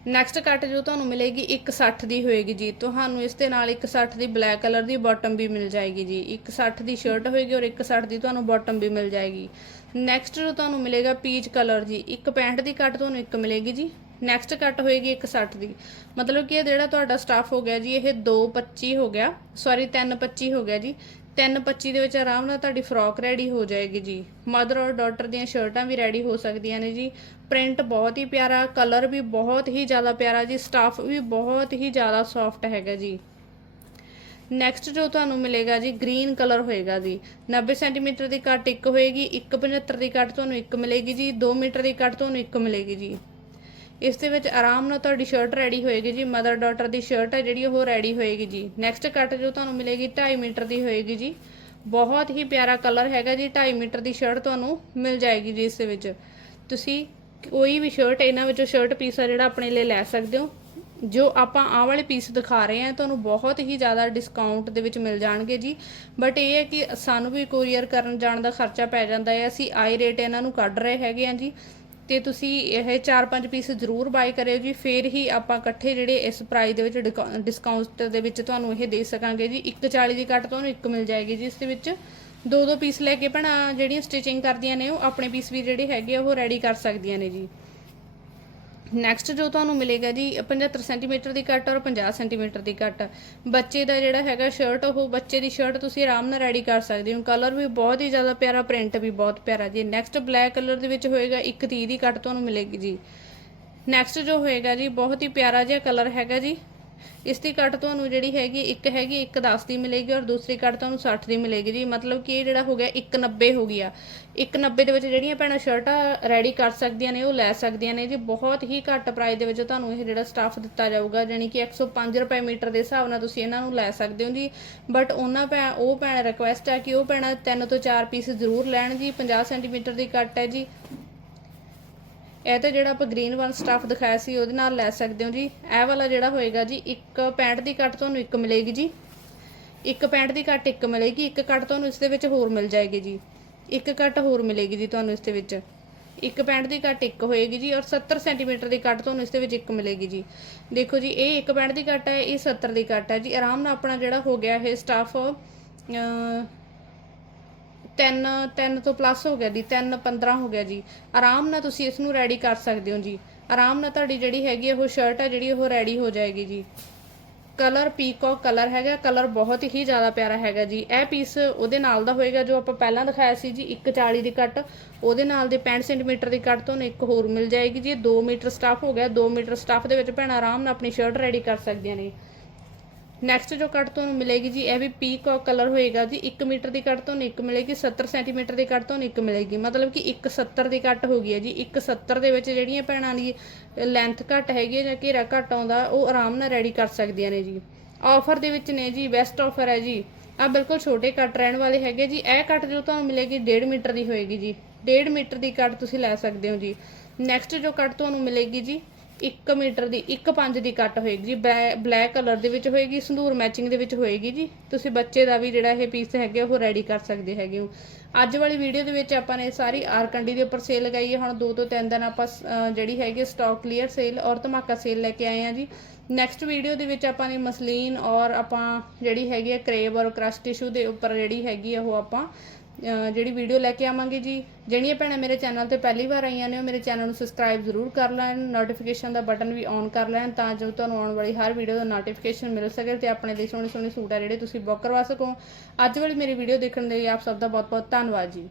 ਨੈਕਸਟ ਕੱਟ ਜੋ ਤੁਹਾਨੂੰ ਮਿਲੇਗੀ 160 ਦੀ ਹੋਏਗੀ ਜੀ। ਤੁਹਾਨੂੰ ਇਸ ਦੇ ਨਾਲ 160 ਦੀ ਬਲੈਕ ਕਲਰ ਦੀ ਬਾਟਮ ਵੀ ਮਿਲ ਜਾਏਗੀ ਜੀ। 160 ਦੀ ਸ਼ਰਟ ਹੋਏਗੀ ਔਰ 160 ਦੀ ਤੁਹਾਨੂੰ ਬਾਟਮ ਵੀ ਮਿਲ ਜਾਏਗੀ। ਨੈਕਸਟ ਜੋ ਤੁਹਾਨੂੰ ਮਿਲੇਗਾ ਪੀਚ ਕਲਰ ਜੀ। 165 ਦੀ ਕੱਟ ਤੁਹਾਨੂੰ ਇੱਕ ਮਿਲੇਗੀ ਜੀ। ਨੈਕਸਟ ਕੱਟ ਹੋਏਗੀ 160 ਦੀ। ਮਤਲਬ ਕਿ ਇਹ ਜਿਹੜਾ ਤੁਹਾਡਾ ਸਟਾਫ ਹੋ ਗਿਆ ਜੀ, ਇਹ 225 ਹੋ ਗਿਆ। ਸੌਰੀ 325 ਹੋ ਗਿਆ ਜੀ। 325 ਦੇ ਵਿੱਚ ਆਰਾਮ ਨਾਲ ਤੁਹਾਡੀ ਫਰੋਕ ਰੈਡੀ ਹੋ ਜਾਏਗੀ ਜੀ। ਮਦਰ ਔਰ ਡਾਟਰ ਦੀਆਂ ਸ਼ਰਟਾਂ ਵੀ ਰੈਡੀ ਹੋ ਸਕਦੀਆਂ ਨੇ ਜੀ। ਪ੍ਰਿੰਟ ਬਹੁਤ ਹੀ ਪਿਆਰਾ ਕਲਰ ਵੀ ਬਹੁਤ ਹੀ ਜ਼ਿਆਦਾ ਪਿਆਰਾ ਜੀ। ਸਟਾਫ ਵੀ ਬਹੁਤ ਹੀ ਜ਼ਿਆਦਾ ਸੌਫਟ ਹੈਗਾ ਜੀ। ਨੈਕਸਟ ਜੋ ਤੁਹਾਨੂੰ ਮਿਲੇਗਾ ਜੀ ਗ੍ਰੀਨ ਕਲਰ ਹੋਏਗਾ ਜੀ। 90 ਸੈਂਟੀਮੀਟਰ ਦੀ ਕੱਟ ਇੱਕ ਹੋਏਗੀ 175 ਦੀ ਕੱਟ ਤੁਹਾਨੂੰ ਇੱਕ ਮਿਲੇਗੀ ਜੀ। 2 ਮੀਟਰ ਦੀ ਕੱਟ ਤੁਹਾਨੂੰ ਇੱਕ ਮਿਲੇਗੀ ਜੀ। ਇਸ ਦੇ ਵਿੱਚ ਆਰਾਮ ਨਾਲ ਤੁਹਾਡੀ ਸ਼ਰਟ ਰੈਡੀ ਹੋਏਗੀ ਜੀ ਮਦਰ ਡਾਟਰ ਦੀ ਸ਼ਰਟ ਹੈ ਜਿਹੜੀ ਉਹ ਰੈਡੀ ਹੋਏਗੀ ਜੀ। ਨੈਕਸਟ ਕੱਟ ਜੋ ਤੁਹਾਨੂੰ ਮਿਲੇਗੀ 2.5 ਮੀਟਰ ਦੀ ਹੋਏਗੀ ਜੀ। ਬਹੁਤ ਹੀ ਪਿਆਰਾ ਕਲਰ ਹੈਗਾ ਜੀ 2.5 ਮੀਟਰ ਦੀ ਸ਼ਰਟ ਤੁਹਾਨੂੰ ਮਿਲ ਜਾਏਗੀ ਜੀ ਇਸ ਦੇ ਵਿੱਚ। ਤੁਸੀਂ ਕੋਈ ਵੀ ਸ਼ਰਟ ਇਹਨਾਂ ਵਿੱਚੋਂ ਸ਼ਰਟ ਪੀਸ ਆ ਜਿਹੜਾ ਆਪਣੇ ਲਈ ਲੈ ਸਕਦੇ ਹੋ। ਜੋ ਆਪਾਂ ਆਹ ਵਾਲੇ ਪੀਸ ਦਿਖਾ ਰਹੇ ਹਾਂ, ਤੁਹਾਨੂੰ ਬਹੁਤ ਹੀ ਜ਼ਿਆਦਾ ਡਿਸਕਾਊਂਟ ਦੇ ਵਿੱਚ ਮਿਲ ਜਾਣਗੇ ਜੀ। ਬਟ ਇਹ ਹੈ ਕਿ ਸਾਨੂੰ ਵੀ ਕੋਰੀਅਰ ਕਰਨ ਜਾਣ ਦਾ ਖਰਚਾ ਪੈ ਜਾਂਦਾ ਹੈ। ਅਸੀਂ ਆਈ ਰੇਟ ਇਹਨਾਂ ਨੂੰ ਕੱਢ ਰਹੇ ਹੈਗੇ ਆ ਜੀ। ਤੇ ਤੁਸੀਂ ਇਹ 4-5 ਪੀਸ ਜ਼ਰੂਰ ਬਾਈ ਕਰਿਓ ਜੀ, ਫੇਰ ਹੀ ਆਪਾਂ ਇਕੱਠੇ ਜਿਹੜੇ ਇਸ ਪ੍ਰਾਈਸ ਦੇ ਵਿੱਚ ਡਿਸਕਾਊਂਟ ਦੇ ਵਿੱਚ ਤੁਹਾਨੂੰ ਇਹ ਦੇ ਸਕਾਂਗੇ ਜੀ। 140 ਦੀ ਕੱਟ ਤੁਹਾਨੂੰ ਇੱਕ ਮਿਲ ਜਾਏਗੀ ਜੀ, ਇਸ ਦੇ ਵਿੱਚ ਦੋ ਦੋ ਪੀਸ ਲੈ ਕੇ ਭਣਾ ਜਿਹੜੀਆਂ ਸਟਿਚਿੰਗ ਕਰਦੀਆਂ ਨੇ, ਉਹ ਆਪਣੇ ਪੀਸ ਵੀ ਜਿਹੜੇ ਹੈਗੇ ਆ, ਉਹ ਰੈਡੀ ਕਰ ਸਕਦੀਆਂ ਨੇ ਜੀ। ਨੈਕਸਟ ਜੋ ਤੁਹਾਨੂੰ ਮਿਲੇਗਾ ਜੀ 75 ਸੈਂਟੀਮੀਟਰ ਦੀ ਕੱਟ ਔਰ 50 ਸੈਂਟੀਮੀਟਰ ਦੀ ਕੱਟ ਬੱਚੇ ਦਾ ਜਿਹੜਾ ਹੈਗਾ ਸ਼ਰਟ ਉਹ ਬੱਚੇ ਦੀ ਸ਼ਰਟ ਤੁਸੀਂ ਆਰਾਮ ਨਾਲ ਰੈਡੀ ਕਰ ਸਕਦੇ ਹੋ। ਕਲਰ ਵੀ ਬਹੁਤ ਹੀ ਜ਼ਿਆਦਾ ਪਿਆਰਾ ਪ੍ਰਿੰਟ ਵੀ ਬਹੁਤ ਪਿਆਰਾ ਜੀ। ਨੈਕਸਟ ਬਲੈਕ ਕਲਰ ਦੇ ਵਿੱਚ ਹੋਏਗਾ 130 ਦੀ ਕੱਟ ਤੁਹਾਨੂੰ ਮਿਲੇਗੀ ਜੀ। ਨੈਕਸਟ ਜੋ ਹੋਏਗਾ ਜੀ, ਬਹੁਤ ਹੀ ਪਿਆਰਾ ਜਿਹਾ ਕਲਰ ਹੈਗਾ ਜੀ। ਇਸ ਦੀ ਕੱਟ ਤੁਹਾਨੂੰ ਜਿਹੜੀ ਹੈਗੀ, ਇੱਕ ਹੈਗੀ 110 ਦੀ ਮਿਲੇਗੀ ਔਰ ਦੂਸਰੀ ਕੱਟ ਤੁਹਾਨੂੰ 60 ਦੀ ਮਿਲੇਗੀ ਜੀ। ਮਤਲਬ ਕਿ ਇਹ ਜਿਹੜਾ ਹੋ ਗਿਆ 190 ਹੋ ਗਿਆ 190 ਦੇ ਵਿੱਚ ਜਿਹੜੀਆਂ ਭੈਣਾਂ ਸ਼ਰਟਾਂ ਰੈਡੀ ਕਰ ਸਕਦੀਆਂ ਨੇ, ਉਹ ਲੈ ਸਕਦੀਆਂ ਨੇ ਜੀ। ਬਹੁਤ ਹੀ ਘੱਟ ਪ੍ਰਾਈਸ ਦੇ ਵਿੱਚ ਤੁਹਾਨੂੰ ਇਹ ਜਿਹੜਾ ਸਟਾਫ ਦਿੱਤਾ ਜਾਊਗਾ ਯਾਨੀ ਕਿ 105 ਰੁਪਏ ਮੀਟਰ ਦੇ ਹਿਸਾਬ ਨਾਲ ਤੁਸੀਂ ਇਹਨਾਂ ਨੂੰ ਲੈ ਸਕਦੇ ਹੋ ਜੀ। ਬਟ ਉਹਨਾਂ ਭੈਣ ਉਹ ਭੈਣ ਰਿਕੁਐਸਟ ਹੈ ਕਿ ਉਹ ਭੈਣਾਂ ਤਿੰਨ ਤੋਂ ਚਾਰ ਪੀਸ ਜ਼ਰੂਰ ਲੈਣ ਜੀ। 50 ਸੈਂਟੀਮੀਟਰ ਦੀ ਕੱਟ ਹੈ ਜੀ। ਇਹ ਤਾਂ ਜਿਹੜਾ ਆਪਾਂ ਗ੍ਰੀਨ ਵਾਲਾ ਸਟਾਫ ਦਿਖਾਇਆ ਸੀ, ਉਹਦੇ ਨਾਲ ਲੈ ਸਕਦੇ ਹੋ ਜੀ। ਇਹ ਵਾਲਾ ਜਿਹੜਾ ਹੋਏਗਾ ਜੀ, ਇੱਕ ਪੈਂਟ ਦੀ ਕੱਟ ਤੁਹਾਨੂੰ ਇੱਕ ਮਿਲੇਗੀ ਜੀ। ਇੱਕ ਪੈਂਟ ਦੀ ਕੱਟ ਇੱਕ ਮਿਲੇਗੀ, ਇੱਕ ਕੱਟ ਤੁਹਾਨੂੰ ਇਸ ਦੇ ਵਿੱਚ ਹੋਰ ਮਿਲ ਜਾਏਗੀ ਜੀ। ਇੱਕ ਕੱਟ ਹੋਰ ਮਿਲੇਗੀ ਜੀ ਤੁਹਾਨੂੰ ਇਸ ਦੇ ਵਿੱਚ। ਇੱਕ ਪੈਂਟ ਦੀ ਕੱਟ ਇੱਕ ਹੋਏਗੀ ਜੀ, ਔਰ 70 ਸੈਂਟੀਮੀਟਰ ਦੀ ਕੱਟ ਤੁਹਾਨੂੰ ਇਸ ਦੇ ਵਿੱਚ ਇੱਕ ਮਿਲੇਗੀ ਜੀ। ਦੇਖੋ ਜੀ, ਇਹ ਇੱਕ ਪੈਂਟ ਦੀ ਕੱਟ ਹੈ, ਇਹ 70 ਦੀ ਕੱਟ ਹੈ ਜੀ। ਆਰਾਮ ਨਾਲ ਆਪਣਾ ਜਿਹੜਾ ਹੋ ਗਿਆ ਇਹ ਸਟਾਫ ਤਿੰਨ ਤਿੰਨ ਤੋਂ ਪਲੱਸ ਹੋ ਗਿਆ ਜੀ, ਤਿੰਨ 15 ਹੋ ਗਿਆ ਜੀ। ਆਰਾਮ ਨਾਲ ਤੁਸੀਂ ਇਸ ਨੂੰ ਰੈਡੀ ਕਰ ਸਕਦੇ ਹੋ ਜੀ। ਆਰਾਮ ਨਾਲ ਤੁਹਾਡੀ ਜਿਹੜੀ ਹੈਗੀ ਉਹ ਸ਼ਰਟ ਹੈ ਜਿਹੜੀ ਉਹ ਰੈਡੀ ਹੋ ਜਾਏਗੀ ਜੀ। ਕਲਰ ਪੀਕੌਕ ਕਲਰ ਹੈਗਾ ਕਲਰ ਬਹੁਤ ਹੀ ਜ਼ਿਆਦਾ ਪਿਆਰਾ ਹੈਗਾ ਜੀ। ਇਹ ਪੀਸ ਉਹਦੇ ਨਾਲ ਦਾ ਹੋਏਗਾ, ਜੋ ਆਪਾਂ ਪਹਿਲਾਂ ਦਿਖਾਇਆ ਸੀ ਜੀ 140 ਦੀ ਕੱਟ ਉਹਦੇ ਨਾਲ ਦੇ 65 ਸੈਂਟੀਮੀਟਰ ਦੀ ਕੱਟ ਤੁਹਾਨੂੰ ਇੱਕ ਹੋਰ ਮਿਲ ਜਾਏਗੀ ਜੀ। 2 ਮੀਟਰ ਸਟਾਫ ਹੋ ਗਿਆ 2 ਮੀਟਰ ਸਟਾਫ ਦੇ ਵਿੱਚ ਭੈਣਾਂ ਆਰਾਮ ਨਾਲ ਆਪਣੀ ਸ਼ਰਟ ਰੈਡੀ ਕਰ ਸਕਦੀਆਂ ਨੇ। ਨੈਕਸਟ ਜੋ ਕੱਟ ਤੁਹਾਨੂੰ ਮਿਲੇਗੀ ਜੀ, ਇਹ ਵੀ ਪੀਕੌਕ ਕਲਰ ਹੋਏਗਾ ਜੀ 1 ਮੀਟਰ ਦੀ ਕੱਟ ਤੁਹਾਨੂੰ ਇੱਕ ਮਿਲੇਗੀ 70 ਸੈਂਟੀਮੀਟਰ ਦੀ ਕੱਟ ਤੁਹਾਨੂੰ ਇੱਕ ਮਿਲੇਗੀ। ਮਤਲਬ ਕਿ 170 ਦੀ ਕੱਟ ਹੋ ਗਈ ਹੈ ਜੀ 170 ਦੇ ਵਿੱਚ ਜਿਹੜੀਆਂ ਭੈਣਾਂ ਦੀ ਲੈਂਥ ਘੱਟ ਹੈਗੀ ਹੈ ਜਾਂ ਘੇਰਾ ਘੱਟ ਆਉਂਦਾ, ਉਹ ਆਰਾਮ ਨਾਲ ਰੈਡੀ ਕਰ ਸਕਦੀਆਂ ਨੇ ਜੀ। ਆਫਰ ਦੇ ਵਿੱਚ ਨੇ ਜੀ ਬੈਸਟ ਆਫਰ ਹੈ ਜੀ। ਆ ਬਿਲਕੁਲ ਛੋਟੇ ਕੱਟ ਰਹਿਣ ਵਾਲੇ ਹੈਗੇ ਜੀ। ਇਹ ਕੱਟ ਜੋ ਤੁਹਾਨੂੰ ਮਿਲੇਗੀ 1.5 ਮੀਟਰ ਦੀ ਹੋਏਗੀ ਜੀ। 1.5 ਮੀਟਰ ਦੀ ਕੱਟ ਤੁਸੀਂ ਲੈ ਸਕਦੇ ਹੋ ਜੀ। ਨੈਕਸਟ ਜੋ ਕੱਟ ਤੁਹਾਨੂੰ ਮਿਲੇਗੀ ਜੀ 1 ਮੀਟਰ ਦੀ 1.5 ਦੀ ਕੱਟ ਹੋਏਗੀ ਜੀ ਬਲੈਕ ਕਲਰ ਦੇ ਵਿੱਚ ਹੋਏਗੀ, ਸੰਧੂਰ ਮੈਚਿੰਗ ਦੇ ਵਿੱਚ ਹੋਏਗੀ ਜੀ। ਤੁਸੀਂ ਬੱਚੇ ਦਾ ਵੀ ਜਿਹੜਾ ਇਹ ਪੀਸ ਹੈਗੇ, ਉਹ ਰੈਡੀ ਕਰ ਸਕਦੇ ਹੈਗੇ ਹੋ। ਅੱਜ ਵਾਲੀ ਵੀਡੀਓ ਦੇ ਵਿੱਚ ਆਪਾਂ ਨੇ ਸਾਰੀ ਆਰ ਕੰਡੀ ਦੇ ਉੱਪਰ ਸੇਲ ਲਗਾਈ ਹੈ। ਹੁਣ 2 ਤੋਂ 3 ਦਿਨ ਆਪਾਂ ਜਿਹੜੀ ਹੈਗੀ ਸਟਾਕ ਕਲੀਅਰ ਸੇਲ ਔਰ ਧਮਾਕਾ ਸੇਲ ਲੈ ਕੇ ਆਏ ਆ ਜੀ। ਨੈਕਸਟ ਵੀਡੀਓ ਦੇ ਵਿੱਚ ਆਪਾਂ ਨੇ ਮਸਲੀਨ ਔਰ ਆਪਾਂ ਜਿਹੜੀ ਹੈਗੀ ਹੈ ਕਰੇਬ ਔਰ ਕ੍ਰਸ਼ ਟਿਸ਼ੂ ਦੇ ਉੱਪਰ ਜਿਹੜੀ ਹੈਗੀ ਆ ਉਹ ਆਪਾਂ ਜਿਹੜੀ ਵੀਡੀਓ ਲੈ ਕੇ ਆਵਾਂਗੇ ਜੀ। ਜਿਹੜੀਆਂ ਭੈਣਾਂ ਮੇਰੇ ਚੈਨਲ ਤੇ ਪਹਿਲੀ ਵਾਰ ਆਈਆਂ ਨੇ, ਉਹ ਮੇਰੇ ਚੈਨਲ ਨੂੰ ਸਬਸਕ੍ਰਾਈਬ ਜ਼ਰੂਰ ਕਰ ਲੈਣ ਨੋਟੀਫਿਕੇਸ਼ਨ ਦਾ ਬਟਨ ਵੀ ਔਨ ਕਰ ਲੈਣ ਤਾਂ ਜੋ ਤੁਹਾਨੂੰ ਆਉਣ ਵਾਲੀ ਹਰ ਵੀਡੀਓ ਦਾ ਨੋਟੀਫਿਕੇਸ਼ਨ ਮਿਲ ਸਕੇ ਤੇ ਆਪਣੇ ਲਈ ਸੋਹਣੇ ਸੋਹਣੇ ਸੂਟ ਆ ਜਿਹੜੇ ਤੁਸੀਂ ਬੁੱਕ ਕਰਵਾ ਸਕੋ। ਅੱਜ ਵਾਲੀ ਮੇਰੀ ਵੀਡੀਓ ਦੇਖਣ ਦੇ ਲਈ ਆਪ ਸਭ ਦਾ ਬਹੁਤ ਬਹੁਤ ਧੰਨਵਾਦ ਜੀ।